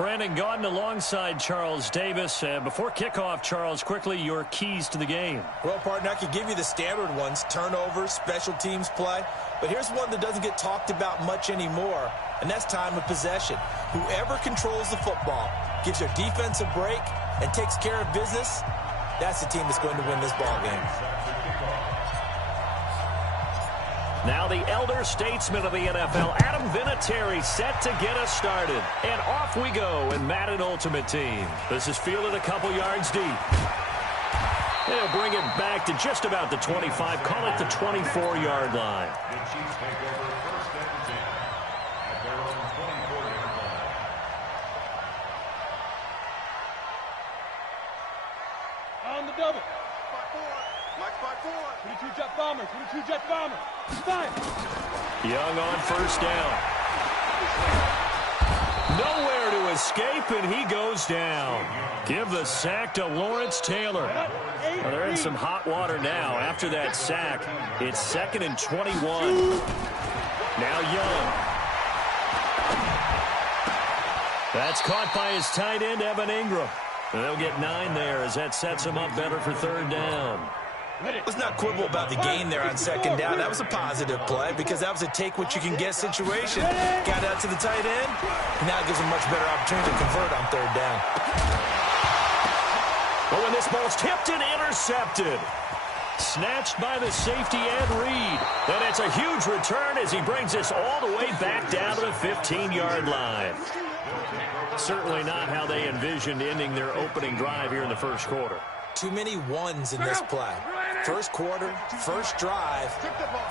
Brandon Gaudin alongside Charles Davis. Before kickoff, Charles, quickly your keys to the game. Well, partner, I could give you the standard ones, turnovers, special teams play. But here's one that doesn't get talked about much anymore, and that's time of possession. Whoever controls the football, gives their defense a break, and takes care of business, that's the team that's going to win this ball game. Now the elder statesman of the NFL, Adam Vinatieri, set to get us started. And off we go in Madden Ultimate Team. This is fielded a couple yards deep. They'll bring it back to just about the 25, call it the 24-yard line. On the double. Mike 5-4. 22-jet bomber. 22-jet bomber. Fire. Young on first down. Nowhere to escape, and he goes down. Give the sack to Lawrence Taylor. Well, they're in some hot water now. After that sack, it's 2nd and 21. Now Young. That's caught by his tight end, Evan Ingram. And they'll get 9 there as that sets him up better for 3rd down. Let's not quibble about the gain there on 2nd down. That was a positive play because that was a take-what-you-can-get situation. Got out to the tight end, and now it gives him a much better opportunity to convert on 3rd down. Oh, and this ball's tipped and intercepted. Snatched by the safety Ed Reed. And it's a huge return as he brings this all the way back down to the 15-yard line. Certainly not how they envisioned ending their opening drive here in the first quarter. Too many ones in this play. First quarter, first drive,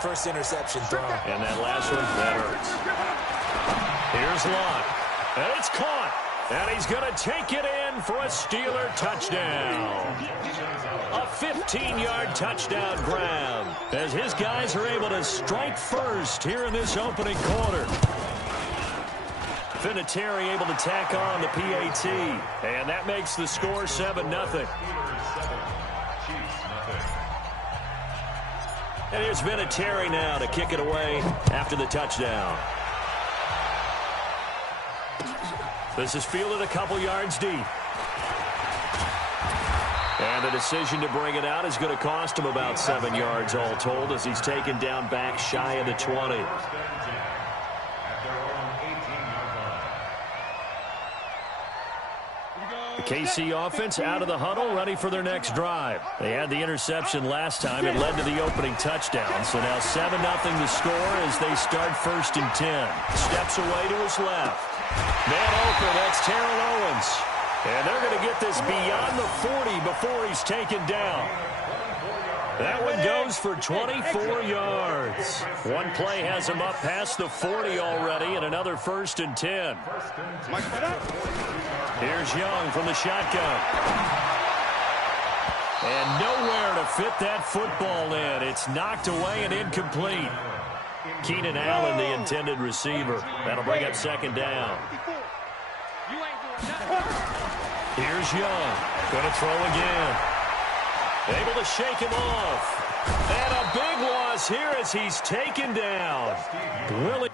first interception thrown. And that last one, that hurts. Here's Lott. And it's caught. And he's going to take it in for a Steeler touchdown. A 15-yard touchdown grab as his guys are able to strike first here in this opening quarter. Vinatieri able to tack on the PAT. And that makes the score 7-0. And here's Vinatieri now to kick it away after the touchdown. This is fielded a couple yards deep. And the decision to bring it out is going to cost him about 7 yards all told as he's taken down back shy of the 20. The KC offense out of the huddle, ready for their next drive. They had the interception last time. It led to the opening touchdown. So now 7-0 the score as they start 1st and 10. Steps away to his left. Man open, that's Terrell Owens. And they're going to get this beyond the 40 before he's taken down. That one goes for 24 yards. One play has him up past the 40 already, and another 1st and 10. Here's Young from the shotgun. And nowhere to fit that football in. It's knocked away and incomplete. Keenan Allen, the intended receiver. That'll bring up 2nd down. Here's Young. Going to throw again. Able to shake him off. And a big loss here as he's taken down. Willie.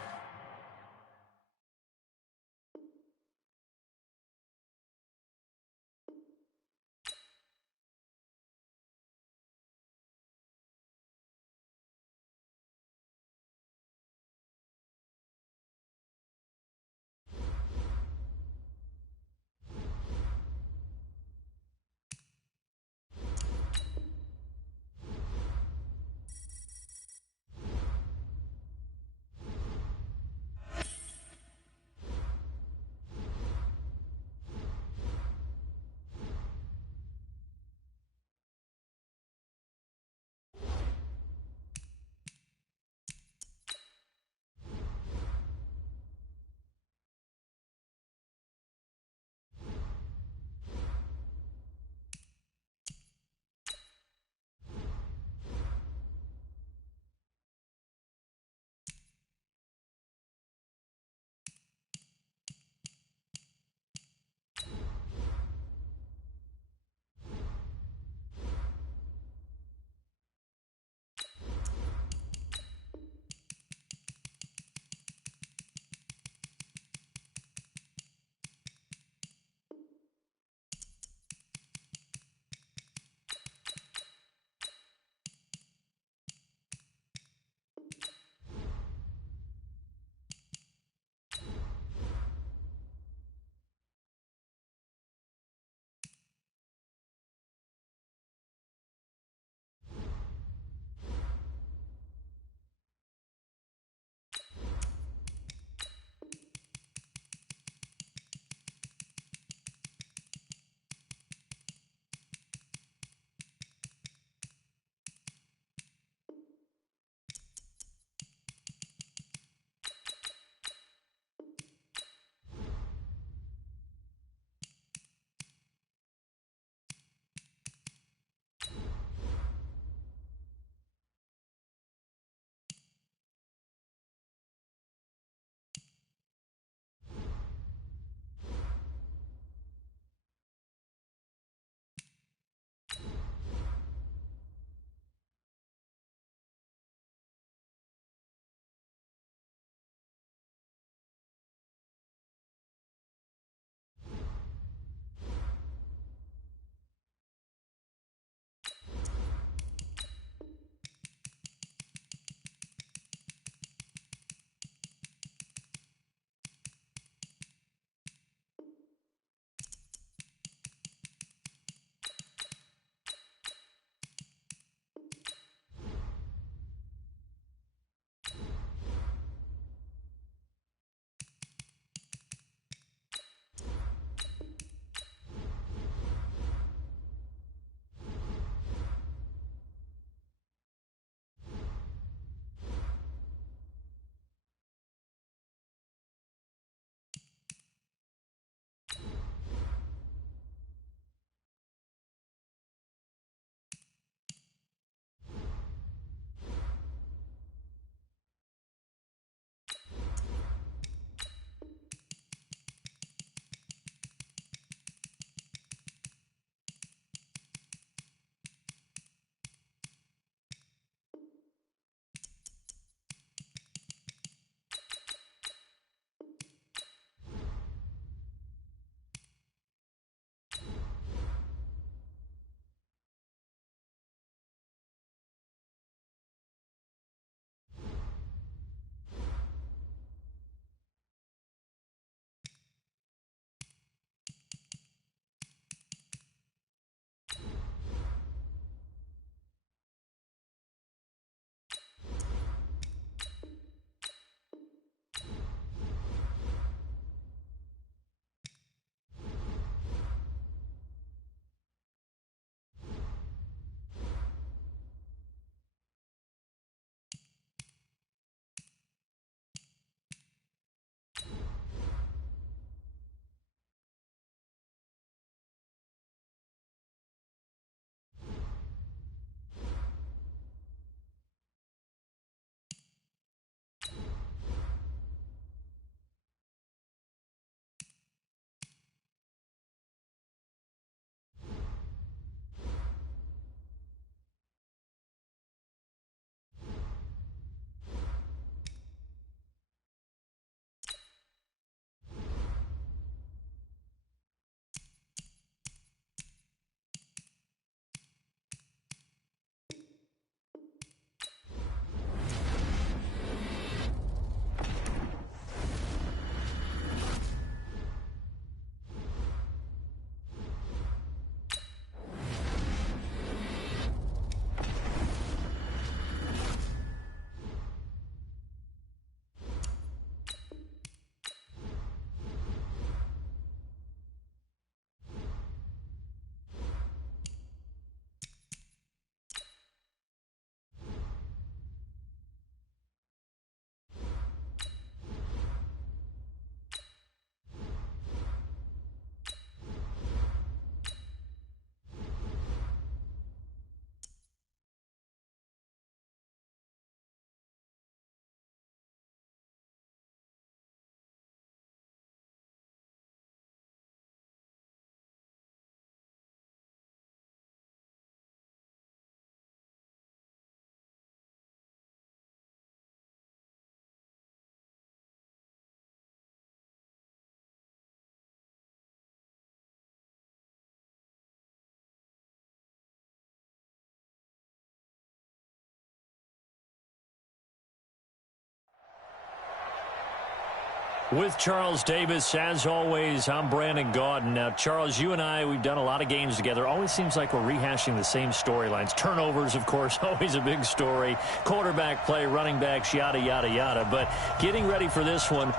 With Charles Davis, as always, I'm Brandon Gaudin. Now, Charles, you and I, we've done a lot of games together. Always seems like we're rehashing the same storylines. Turnovers, of course, always a big story. Quarterback play, running backs, yada, yada, yada. But getting ready for this one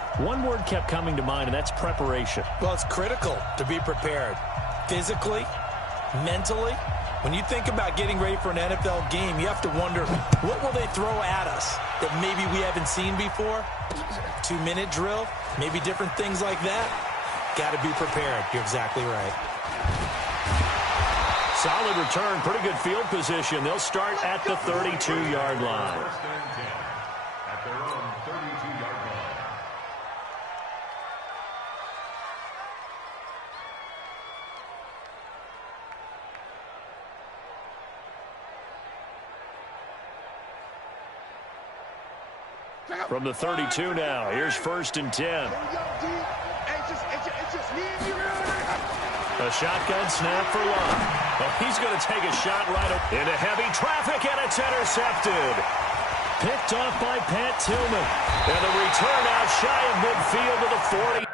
word kept coming to mind, and that's preparation. Well, it's critical to be prepared. Physically, mentally. When you think about getting ready for an NFL game, you have to wonder, what will they throw at us that maybe we haven't seen before? 2-minute drill, maybe different things like that. Got to be prepared. You're exactly right. Solid return, pretty good field position. They'll start at the 32-yard line. At their own 32-yard line. From the 32 now, here's 1st and 10. A shotgun snap for Love. Oh, he's going to take a shot right into heavy traffic, and it's intercepted. Picked off by Pat Tillman. And the return out shy of midfield to the 40.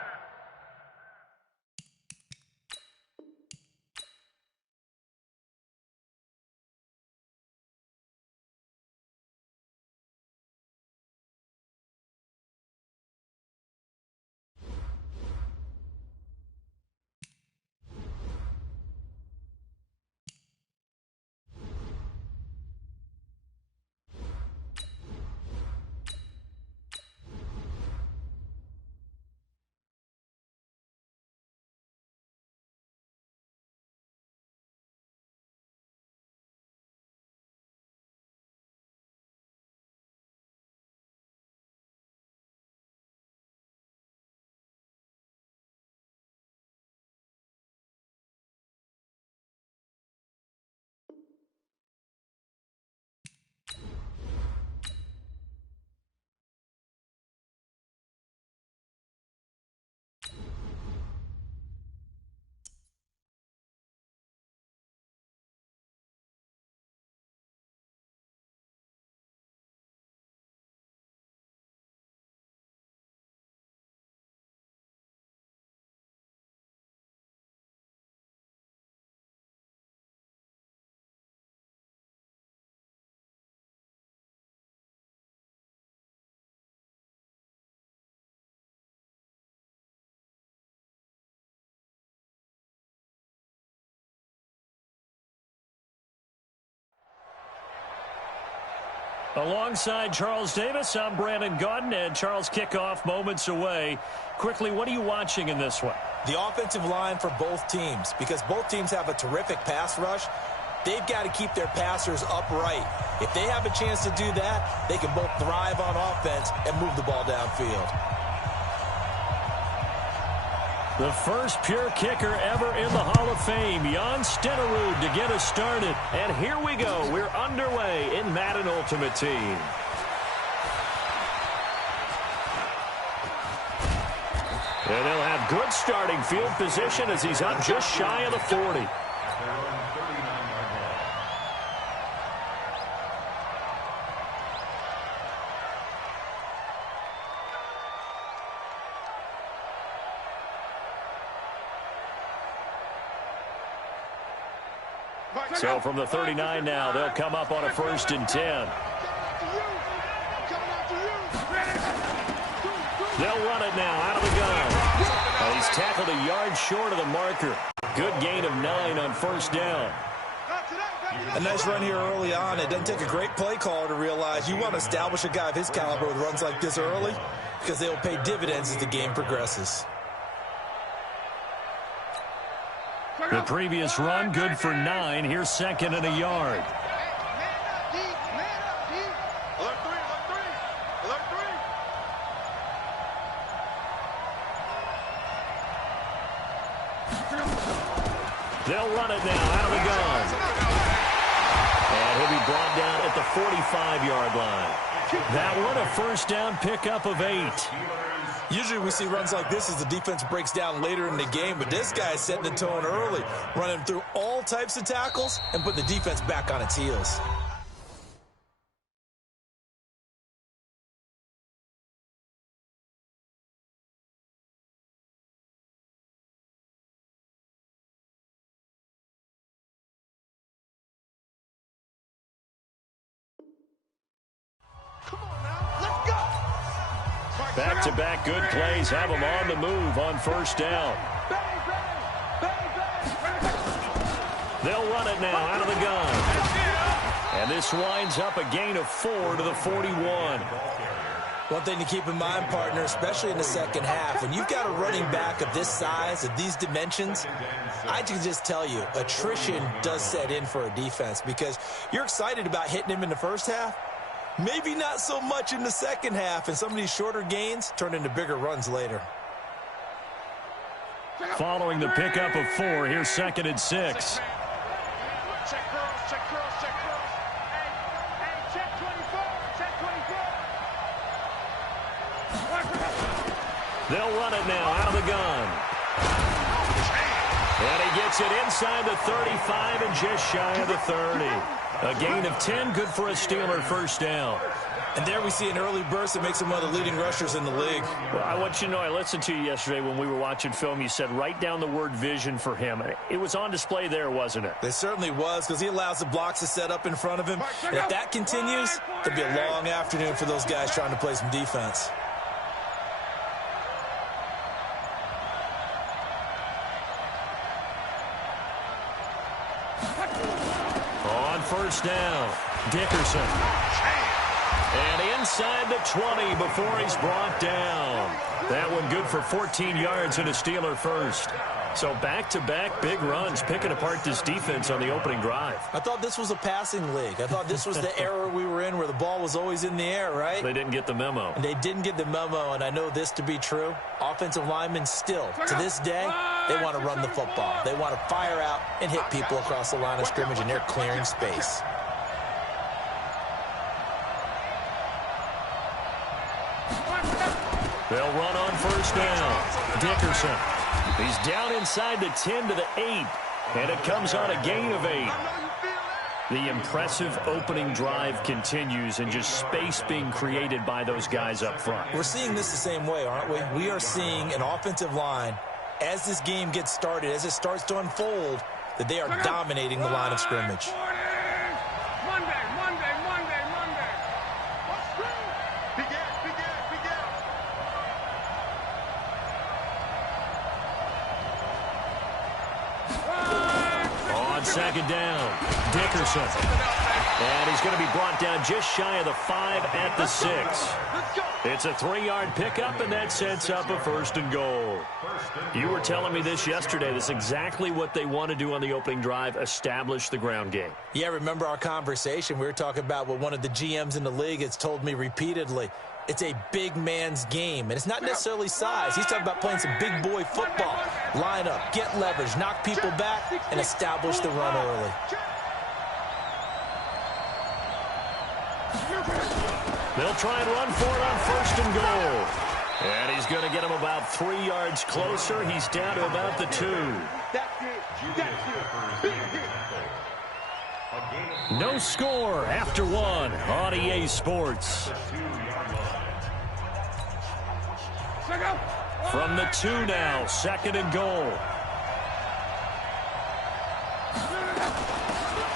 Alongside Charles Davis, I'm Brandon Gaudin, and Charles, kickoff moments away. Quickly, what are you watching in this one? The offensive line for both teams, because both teams have a terrific pass rush. They've got to keep their passers upright. If they have a chance to do that, they can both thrive on offense and move the ball downfield. The first pure kicker ever in the Hall of Fame, Jan Stenerud, to get us started. And here we go. We're underway in Madden Ultimate Team. And they'll have good starting field position as he's up just shy of the 40. So from the 39 now, they'll come up on a 1st and 10. They'll run it now out of the gun. And he's tackled a yard short of the marker. Good gain of 9 on 1st down. A nice run here early on. It doesn't take a great play caller to realize you want to establish a guy of his caliber with runs like this early, because they will pay dividends as the game progresses. The previous run, good for 9. Here's 2nd and a yard. They'll run it now out of the gun. And he'll be brought down at the 45-yard line. That one, a 1st down pickup of 8. Usually we see runs like this as the defense breaks down later in the game, but this guy is setting the tone early, running through all types of tackles and putting the defense back on its heels. Back-to-back good plays have them on the move on first down. They'll run it now out of the gun. And this winds up a gain of 4 to the 41. One thing to keep in mind, partner, especially in the second half, when you've got a running back of this size, of these dimensions, I can just tell you, attrition does set in for a defense because you're excited about hitting him in the first half. Maybe not so much in the second half, and some of these shorter gains turn into bigger runs later. Following the pickup of 4, here's 2nd and 6. Check girls, check girls, check girls. Hey, check 24, check 24. They'll run it now out of the gun. And he gets it inside the 35 and just shy of the 30. A gain of 10, good for a Steeler first down. And there we see an early burst that makes him one of the leading rushers in the league. Well, I want you to know, I listened to you yesterday when we were watching film. You said write down the word vision for him. It was on display there, wasn't it? It certainly was, because he allows the blocks to set up in front of him. And if that continues, it'll be a long afternoon for those guys trying to play some defense. On first down, Dickerson. And inside the 20 before he's brought down. That one good for 14 yards and a Steeler first. So back-to-back big runs, picking apart this defense on the opening drive. I thought this was a passing league. I thought this was the era we were in where the ball was always in the air, right? They didn't get the memo. And they didn't get the memo, and I know this to be true. Offensive linemen still, to this day, they want to run the football. They want to fire out and hit people across the line of scrimmage, and they're clearing space. They'll run on first down. Dickerson. He's down inside the 10 to the 8. And it comes on a gain of 8. The impressive opening drive continues and just space being created by those guys up front. We're seeing this the same way, aren't we? We are seeing an offensive line, as this game gets started, as it starts to unfold, that they are dominating the line of scrimmage. Monday. On second down, Dickerson. And he's going to be brought down just shy of the 5 at the 6. It's a 3-yard pickup, and that sets up a 1st and goal. You were telling me this yesterday. That's exactly what they want to do on the opening drive, establish the ground game. Yeah, remember our conversation? We were talking about what one of the GMs in the league has told me repeatedly. It's a big man's game, and it's not necessarily size. He's talking about playing some big boy football. Line up, get leverage, knock people back, and establish the run early. They'll try and run for it on 1st and goal. And he's going to get him about 3 yards closer. He's down to about the 2. No score after 1 on EA Sports. From the 2 now, 2nd and goal.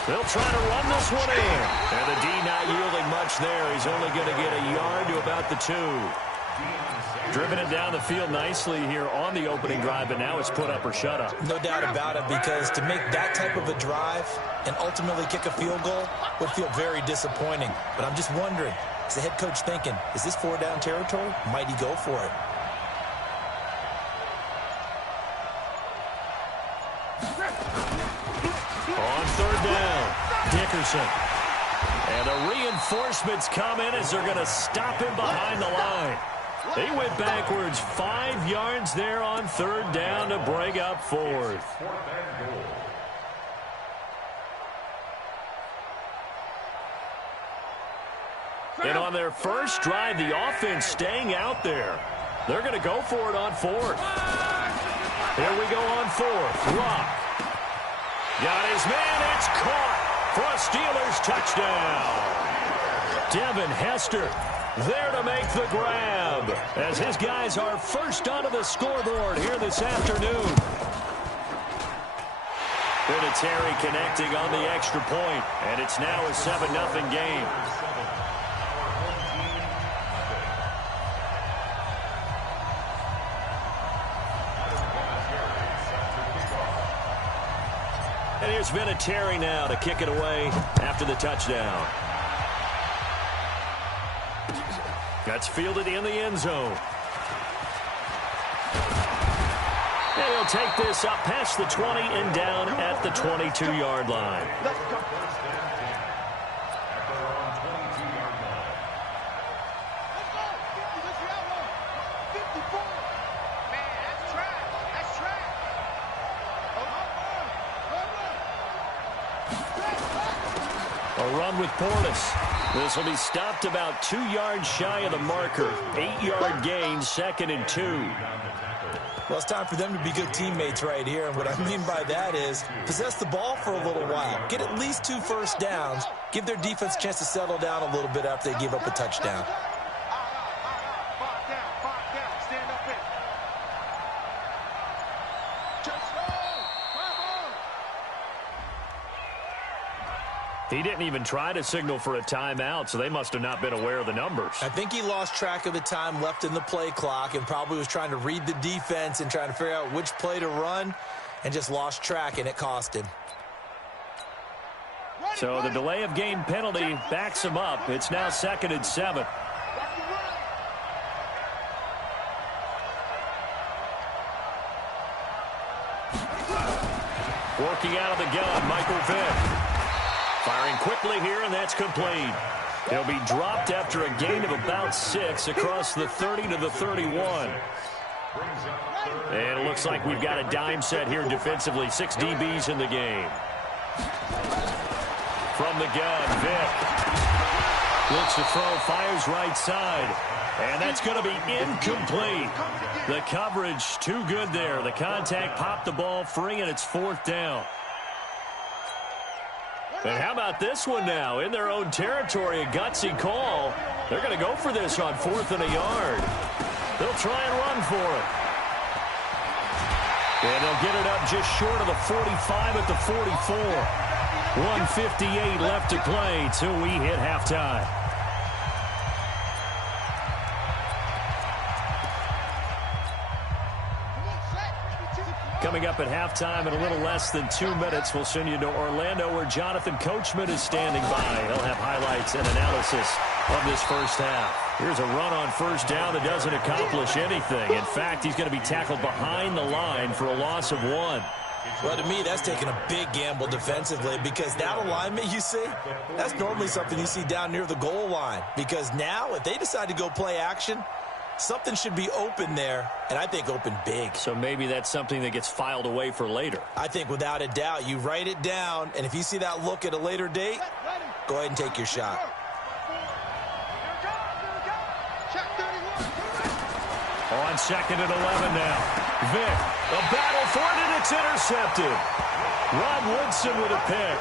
They'll try to run this one in. And the D not yielding much there. He's only going to get a yard to about the 2. Driven it down the field nicely here on the opening drive, but now it's put up or shut up. No doubt about it, because to make that type of a drive and ultimately kick a field goal would feel very disappointing. But I'm just wondering, is the head coach thinking, is this 4-down territory? Might he go for it? On 3rd down, Dickerson. And the reinforcements come in as they're going to stop him behind the line. They went backwards 5 yards there on 3rd down to bring up 4th. And on their first drive, the offense staying out there. They're going to go for it on 4th. Here we go on 4th. Rock. Got his man. It's caught for a Steelers touchdown. Devin Hester there to make the grab as his guys are first onto the scoreboard here this afternoon. Vinatieri connecting on the extra point, and it's now a 7-0 game. And here's Vinatieri now to kick it away after the touchdown. That's fielded in the end zone. And he'll take this up past the 20 and down at the 22-yard line. A run with Portis. This will be stopped about 2 yards shy of the marker. 8-yard gain, 2nd and 2. Well, it's time for them to be good teammates right here. And what I mean by that is possess the ball for a little while. Get at least 2 first downs. Give their defense a chance to settle down a little bit after they give up a touchdown. Stand up in. He didn't even try to signal for a timeout, so they must have not been aware of the numbers. I think he lost track of the time left in the play clock and probably was trying to read the defense and trying to figure out which play to run and just lost track, and it cost him. So the delay of game penalty backs him up. It's now 2nd and 7. Working out of the gun, Michael Vick. Firing quickly here, and that's complete. He'll be dropped after a gain of about 6 across the 30 to the 31. And it looks like we've got a dime set here defensively. 6 DBs in the game. From the gun, Vick looks to throw, fires right side. And that's going to be incomplete. The coverage too good there. The contact popped the ball free, and it's 4th down. And how about this one now? In their own territory, a gutsy call. They're going to go for this on 4th and a yard. They'll try and run for it. And they'll get it up just short of the 45 at the 44. 1:58 left to play till we hit halftime. Coming up at halftime in a little less than 2 minutes, we'll send you to Orlando where Jonathan Coachman is standing by. He'll have highlights and analysis of this first half. Here's a run on first down that doesn't accomplish anything. In fact, he's going to be tackled behind the line for a loss of 1. Well, to me, that's taking a big gamble defensively because that alignment you see, that's normally something you see down near the goal line. Because now, if they decide to go play action, something should be open there, and I think open big. So maybe that's something that gets filed away for later. I think without a doubt, you write it down, and if you see that look at a later date, go ahead and take your shot. On 2nd and 11 now. Vick, a battle for it, and it's intercepted. Rod Woodson with a pick.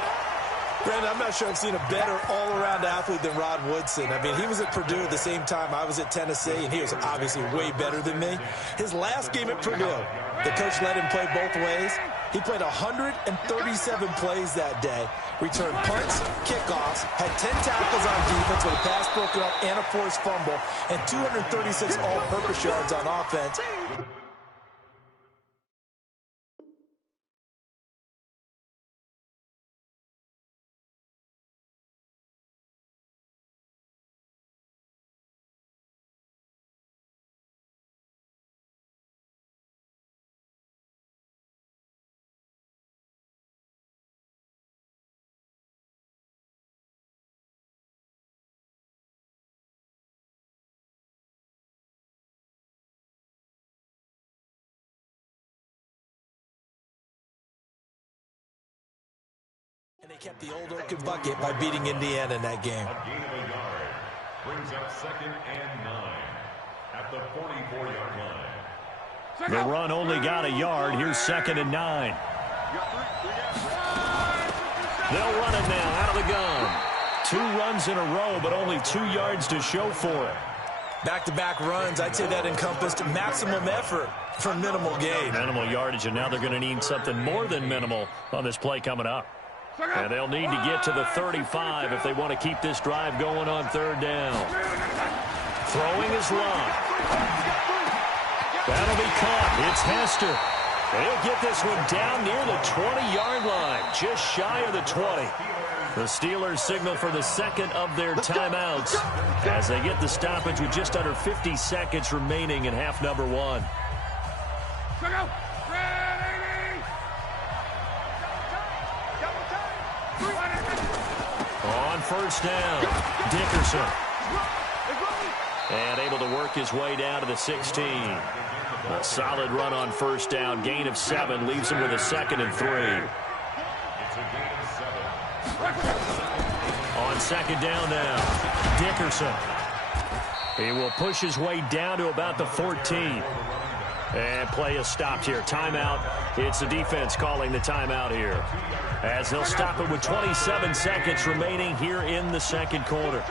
Brandon, I'm not sure I've seen a better all-around athlete than Rod Woodson. I mean, he was at Purdue at the same time I was at Tennessee, and he was obviously way better than me. His last game at Purdue, the coach let him play both ways. He played 137 plays that day, returned punts, kickoffs, had 10 tackles on defense with a pass broken up and a forced fumble, and 236 all-purpose yards on offense. And they kept the old Oaken bucket by beating Indiana in that game. A gain of a yard brings up 2nd and 9 at the 44-yard line. The run only got a yard. Here's 2nd and 9. They'll run it now out of the gun. 2 runs in a row, but only 2 yards to show for it. Back-to-back runs, I'd say that encompassed maximum effort for minimal gain. Minimal yardage, and now they're going to need something more than minimal on this play coming up. And they'll need to get to the 35 if they want to keep this drive going on 3rd down. Throwing is long. That'll be caught. It's Hester. They'll get this one down near the 20-yard line, just shy of the 20. The Steelers signal for the second of their timeouts as they get the stoppage with just under 50 seconds remaining in half number one. On first down, Dickerson. And able to work his way down to the 16. A solid run on first down. Gain of 7 leaves him with a 2nd and 3. It's a gain of 7. On second down now, Dickerson. He will push his way down to about the 14. And play is stopped here. Timeout. It's the defense calling the timeout here, as they'll stop it with 27 seconds remaining here in the second quarter.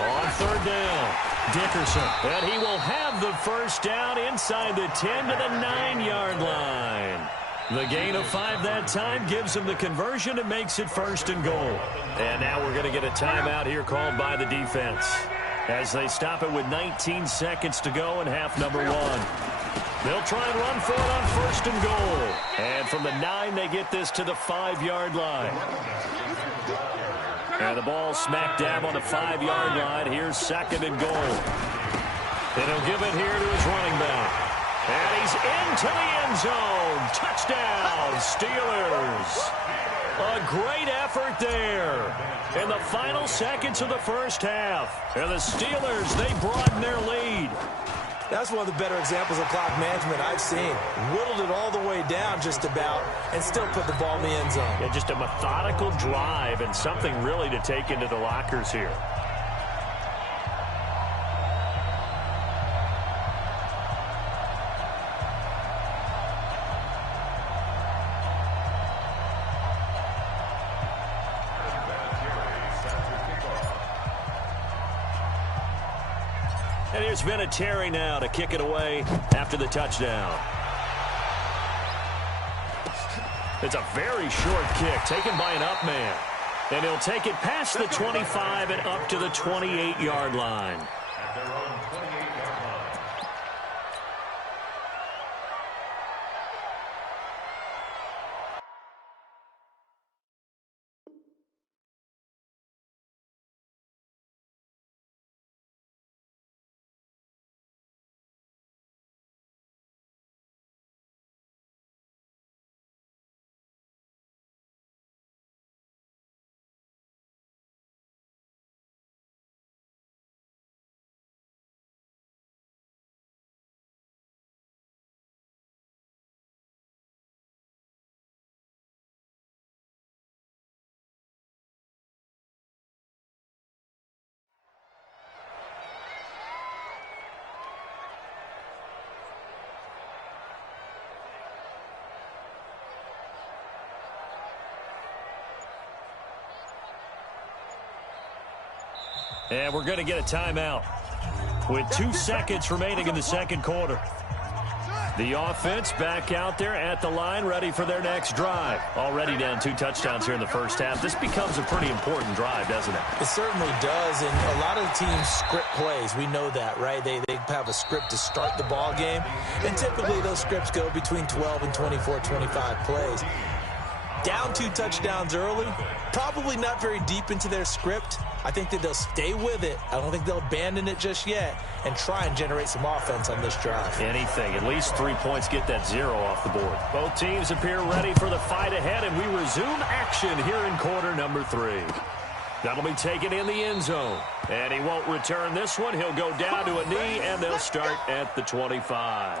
On third down, Dickerson. And he will have the first down inside the 10 to the 9-yard line. The gain of 5 that time gives him the conversion and makes it 1st and goal. And now we're going to get a timeout here called by the defense, as they stop it with 19 seconds to go in half number one. They'll try and run for it on 1st and goal. And from the 9, they get this to the 5-yard line. And the ball smack dab on the 5-yard line. Here's 2nd and goal. And he'll give it here to his running back. And he's into the end zone. Touchdown, Steelers. A great effort there in the final seconds of the first half. And the Steelers, they broaden their lead. That's one of the better examples of clock management I've seen. Whittled it all the way down just about and still put the ball in the end zone. Yeah, just a methodical drive and something really to take into the lockers here. And here's Vinatieri now to kick it away after the touchdown. It's a very short kick taken by an up man. And he'll take it past the 25 and up to the 28-yard line. At their own 28-yard line. And we're going to get a timeout with 2 seconds remaining in the second quarter. The offense back out there at the line, ready for their next drive. Already down 2 touchdowns here in the first half. This becomes a pretty important drive, doesn't it? It certainly does, and a lot of the teams script plays. We know that, right? They have a script to start the ball game, and typically those scripts go between 12 and 24, 25 plays. Down 2 touchdowns early, probably not very deep into their script. I think that they'll stay with it. I don't think they'll abandon it just yet and try and generate some offense on this drive. Anything. At least 3 points, get that 0 off the board. Both teams appear ready for the fight ahead, and we resume action here in quarter number 3. That'll be taken in the end zone. And he won't return this one. He'll go down to a knee, and they'll start at the 25.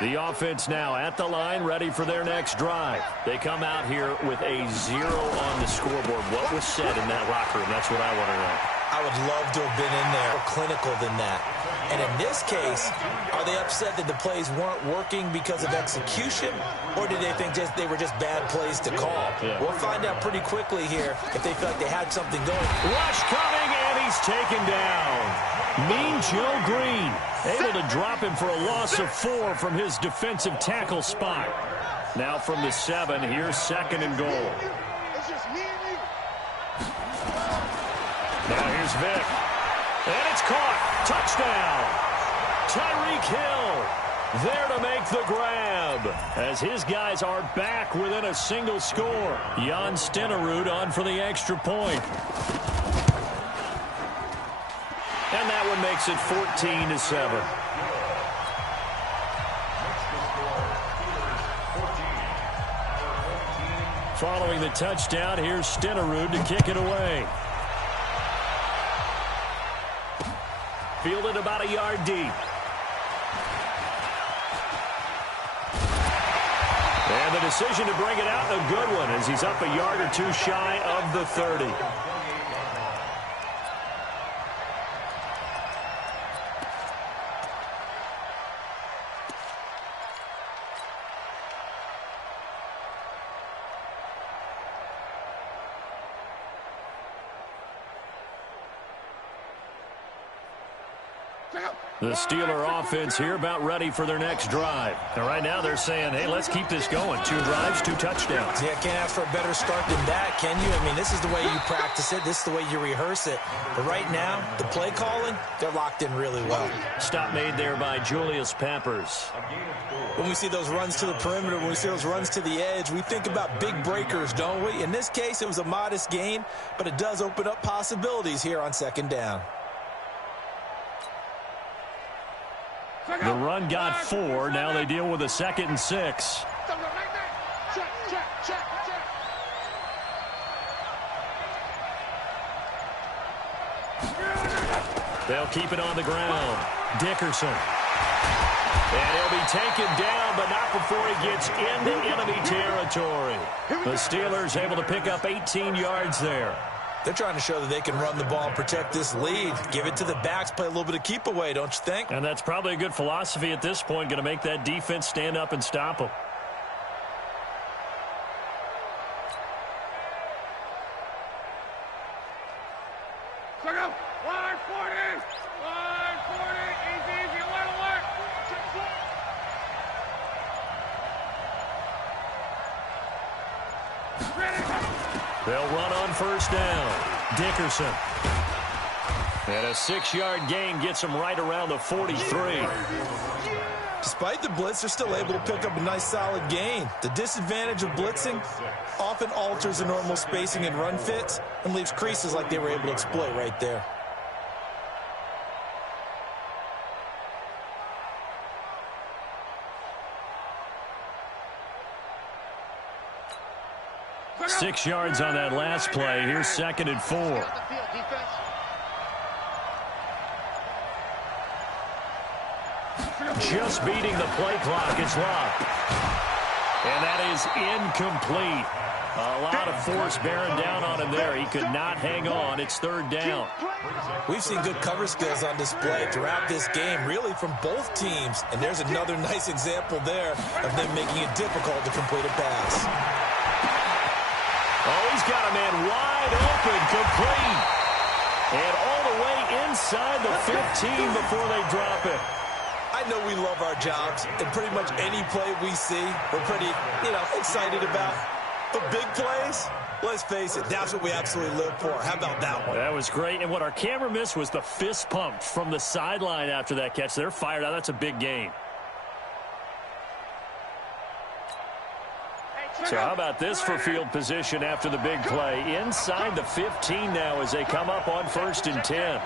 The offense now at the line, ready for their next drive. They come out here with a 0 on the scoreboard. What was said in that locker room? That's what I want to know. I would love to have been in there more clinical than that. And in this case, are they upset that the plays weren't working because of execution, or did they think they were just bad plays to call? Yeah. We'll find out pretty quickly here if they feel like they had something going. Rush coming, and he's taken down. Mean Joe Green able to drop him for a loss of 4 from his defensive tackle spot. Now from the 7, here's 2nd and goal. Now here's Vick. And it's caught. Touchdown. Tyreek Hill there to make the grab as his guys are back within a single score. Jan Stenerud on for the extra point. And that one makes it 14-7. Following the touchdown, here's Stenerud to kick it away. Fielded about a yard deep. And the decision to bring it out, a good one, as he's up a yard or 2 shy of the 30. The Steeler offense here about ready for their next drive. And right now they're saying, hey, let's keep this going. 2 drives, 2 touchdowns. Yeah, can't ask for a better start than that, can you? I mean, this is the way you practice it. This is the way you rehearse it. But right now, the play calling, they're locked in really well. Stop made there by Julius Peppers. When we see those runs to the perimeter, when we see those runs to the edge, we think about big breakers, don't we? In this case, it was a modest gain, but it does open up possibilities here on 2nd down. The run got 4. Now they deal with a 2nd and 6. They'll keep it on the ground. Dickerson. And he'll be taken down, but not before he gets into enemy territory. The Steelers able to pick up 18 yards there. They're trying to show that they can run the ball and protect this lead. Give it to the backs, play a little bit of keep away, don't you think? And that's probably a good philosophy at this point, going to make that defense stand up and stop them. They'll run on 1st down. Dickerson. And a 6-yard gain gets them right around the 43. Despite the blitz, they're still able to pick up a nice solid gain. The disadvantage of blitzing often alters the normal spacing and run fits and leaves creases like they were able to exploit right there. Six yards on that last play. Here's 2nd and 4. Just beating the play clock. It's Love. And that is incomplete. A lot of force bearing down on him there. He could not hang on. It's 3rd down. We've seen good cover skills on display throughout this game, really from both teams. And there's another nice example there of them making it difficult to complete a pass. Oh, he's got a man wide open, complete. And all the way inside the 15 before they drop it. I know we love our jobs, and pretty much any play we see, we're pretty, excited about. But big plays, let's face it, that's what we absolutely live for. How about that one? That was great. And what our camera missed was the fist pump from the sideline after that catch. They're fired out. That's a big gain. So how about this for field position after the big play? Inside the 15 now as they come up on 1st and 10.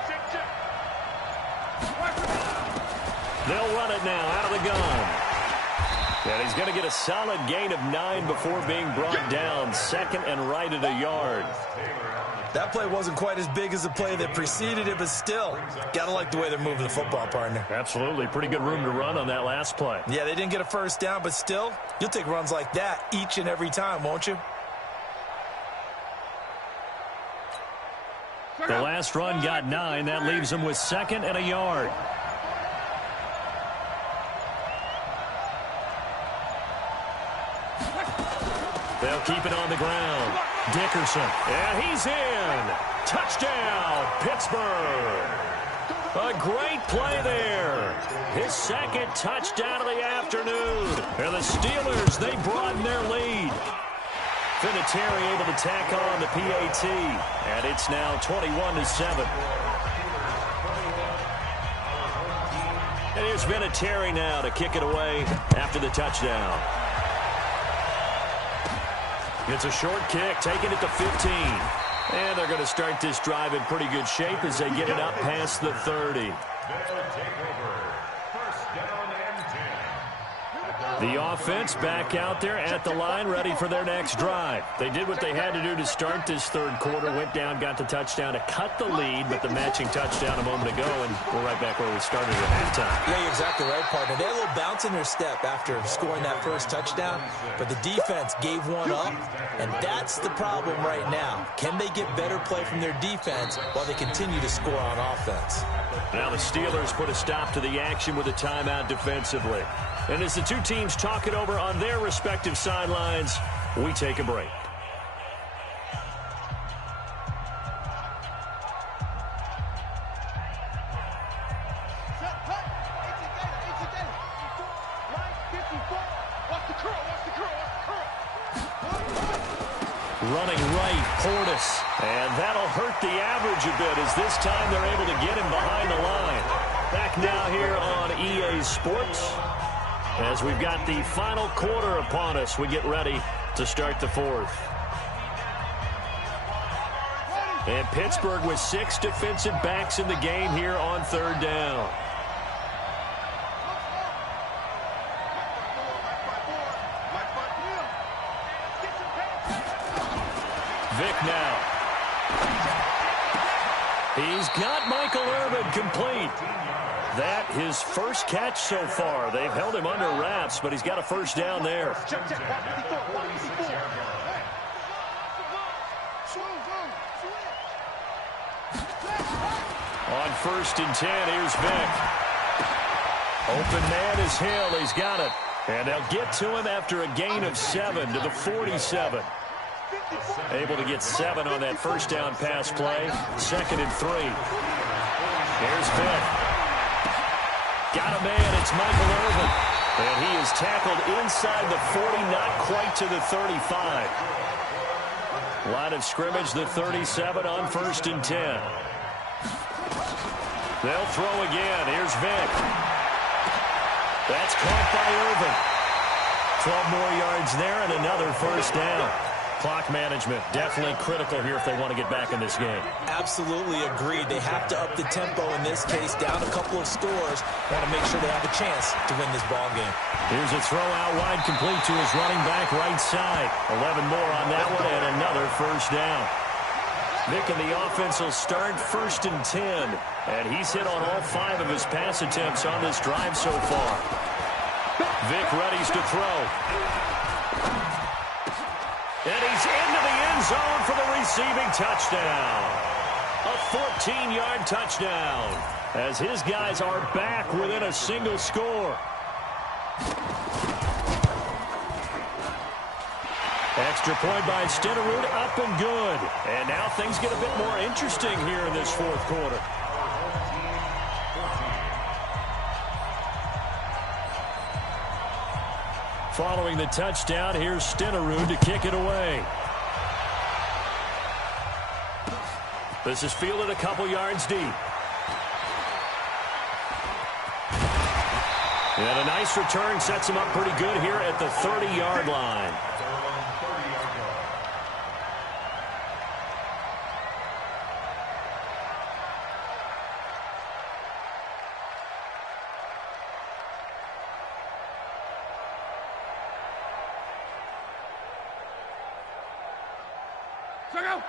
They'll run it now out of the gun. And he's going to get a solid gain of 9 before being brought down. 2nd and right at a yard. That play wasn't quite as big as the play that preceded it, but still, got to like the way they're moving the football, partner. Absolutely. Pretty good room to run on that last play. Yeah, they didn't get a 1st down, but still, you'll take runs like that each and every time, won't you? The last run got 9. That leaves them with 2nd and a yard. They'll keep it on the ground. Dickerson, and he's in. Touchdown, Pittsburgh. A great play there. His second touchdown of the afternoon. And the Steelers, they broaden their lead. Vinatieri able to tack on the PAT. And it's now 21-7. And here's Vinatieri now to kick it away after the touchdown. It's a short kick, taking it to 15. And they're going to start this drive in pretty good shape as they get it up past the 30. The offense back out there at the line, ready for their next drive. They did what they had to do to start this third quarter, went down, got the touchdown to cut the lead, but the matching touchdown a moment ago, and we're right back where we started at halftime. Yeah, you're exactly right, partner. They had a little bounce in their step after scoring that first touchdown, but the defense gave one up, and that's the problem right now. Can they get better play from their defense while they continue to score on offense? Now the Steelers put a stop to the action with a timeout defensively. And as the two teams talk it over on their respective sidelines, we take a break. Running right, Portis. And that'll hurt the average a bit as this time they're able to get him behind the line. Back now here on EA Sports. As we've got the final quarter upon us, we get ready to start the fourth. And Pittsburgh with 6 defensive backs in the game here on third down. Vic now. He's got Michael Irvin complete. That his first catch so far. They've held him under wraps, but he's got a first down there. On 1st and 10, here's Vic. Open man is Hill. He's got it. And they'll get to him after a gain of 7 to the 47. Able to get 7 on that first down pass play. 2nd and 3. Here's Vic. Got a man, it's Michael Irvin. And he is tackled inside the 40, not quite to the 35. Line of scrimmage, the 37 on 1st and 10. They'll throw again. Here's Vic. That's caught by Irvin. 12 more yards there and another first down. Clock management definitely critical here if they want to get back in this game. Absolutely agreed. They have to up the tempo in this case, down a couple of scores. Want to make sure they have a chance to win this ball game. Here's a throw out wide, complete to his running back right side. 11 more on that one and another first down. Vic and the offense will start 1st and 10. And he's hit on all 5 of his pass attempts on this drive so far. Vic readies to throw. And he's into the end zone for the receiving touchdown. A 14-yard touchdown as his guys are back within a single score. Extra point by Stenerud, up and good. And now things get a bit more interesting here in this fourth quarter. Following the touchdown, here's Stenerud to kick it away. This is fielded a couple yards deep. And a nice return sets him up pretty good here at the 30-yard line.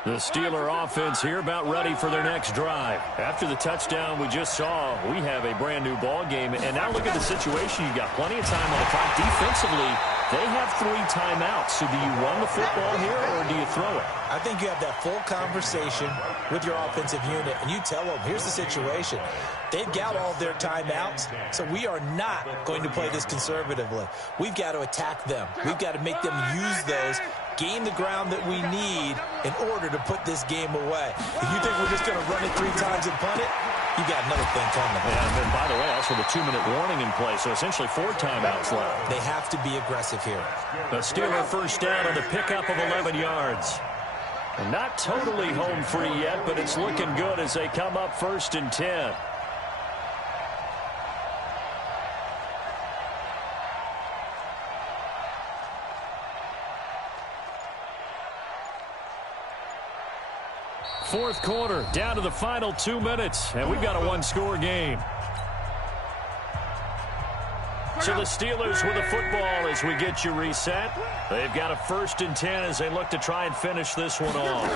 The Steeler offense here about ready for their next drive. After the touchdown we just saw, we have a brand new ball game. And now look at the situation. You've got plenty of time on the clock. Defensively, they have 3 timeouts. So do you run the football here or do you throw it? I think you have that full conversation with your offensive unit, and you tell them, here's the situation. They've got all their timeouts, so we are not going to play this conservatively. We've got to attack them. We've got to make them use those gain the ground that we need in order to put this game away. If you think we're just going to run it 3 times and punt it, you got another thing coming. And then, by the way, also the 2-minute warning in play, so essentially 4 timeouts left. They have to be aggressive here. The Steeler first down on the pickup of 11 yards. And not totally home free yet, but it's looking good as they come up 1st and 10. Fourth quarter, down to the final 2 minutes, and we've got a 1-score game. So the Steelers with the football as we get you reset. They've got a 1st and 10 as they look to try and finish this one off.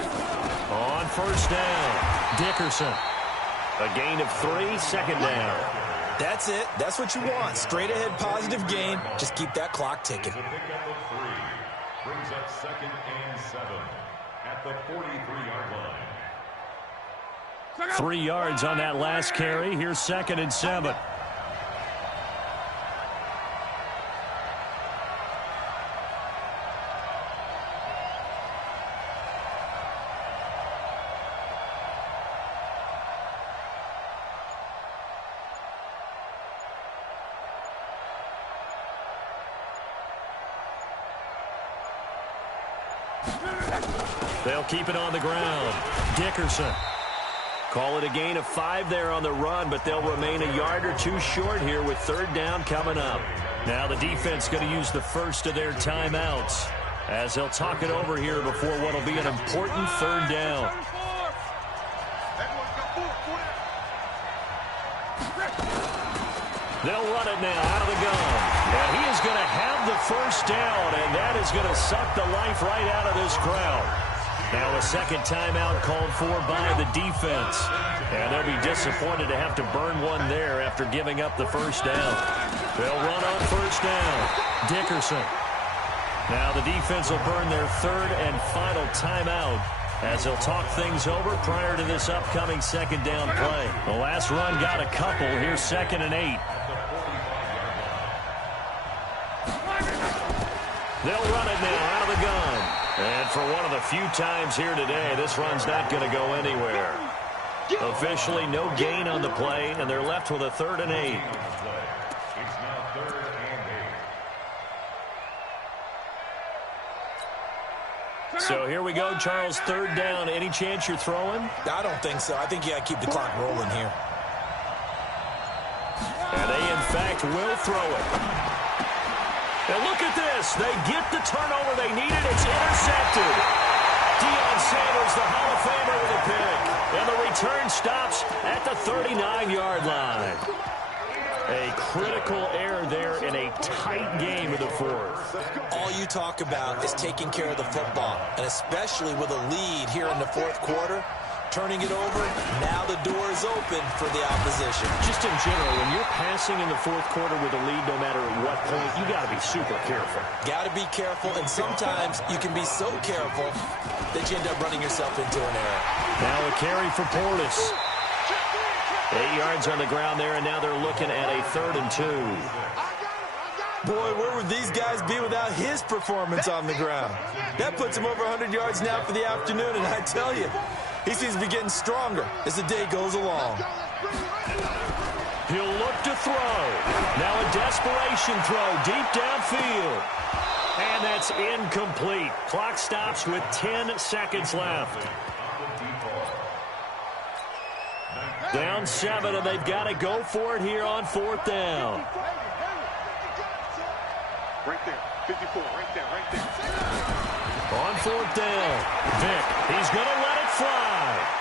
On first down, Dickerson. A gain of 3, 2nd down. That's it. That's what you want. Straight ahead positive gain. Just keep that clock ticking. The pickup of 3 brings up 2nd and 7 at the 43-yard line. 3 yards on that last carry. Here's 2nd and 7. They'll keep it on the ground. Dickerson. Call it a gain of 5 there on the run, but they'll remain a yard or 2 short here with 3rd down coming up. Now the defense going to use the first of their timeouts as they'll talk it over here before what will be an important 3rd down. They'll run it now out of the gun. And he is going to have the 1st down, and that is going to suck the life right out of this crowd. Now a 2nd timeout called for by the defense. And they'll be disappointed to have to burn one there after giving up the 1st down. They'll run on 1st down. Dickerson. Now the defense will burn their 3rd and final timeout as they'll talk things over prior to this upcoming 2nd down play. The last run got a couple. Here's 2nd and 8. They'll run it now out of the gun. And for one of the few times here today, this run's not going to go anywhere. Officially no gain on the play, and they're left with a 3rd and 8. It's now 3rd and 8. So here we go, Charles, 3rd down. Any chance you're throwing? I don't think so. I think you got to keep the clock rolling here. And they, in fact, will throw it. And look at this. They get the turnover they needed. It's intercepted. Deion Sanders, the Hall of Famer, with a pick. And the return stops at the 39-yard line. A critical error there in a tight game of the 4th. All you talk about is taking care of the football, and especially with a lead here in the 4th quarter. Turning it over, now the door is open for the opposition. Just in general, when you're passing in the 4th quarter with a lead, no matter at what point, you got to be super careful. Got to be careful, and sometimes you can be so careful that you end up running yourself into an error. Now a carry for Portis. 8 yards on the ground there, and now they're looking at a 3rd and 2. Boy, where would these guys be without his performance on the ground? That puts him over 100 yards now for the afternoon, and I tell you, he seems to be getting stronger as the day goes along. He'll look to throw. Now a desperation throw deep downfield. And that's incomplete. Clock stops with 10 seconds left. Down 7, and they've got to go for it here on 4th down. Right there, 54, right there, right there. On 4th down, Vick, he's going to let it fly.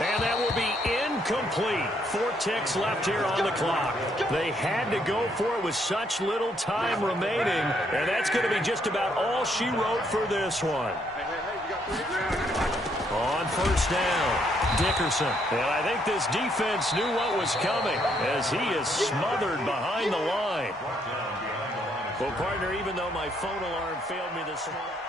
And that will be incomplete. 4 ticks left here on the clock. They had to go for it with such little time remaining, and that's going to be just about all she wrote for this one. On 1st down, Dickerson. And I think this defense knew what was coming as he is smothered behind the line. Well, partner, even though my phone alarm failed me this morning.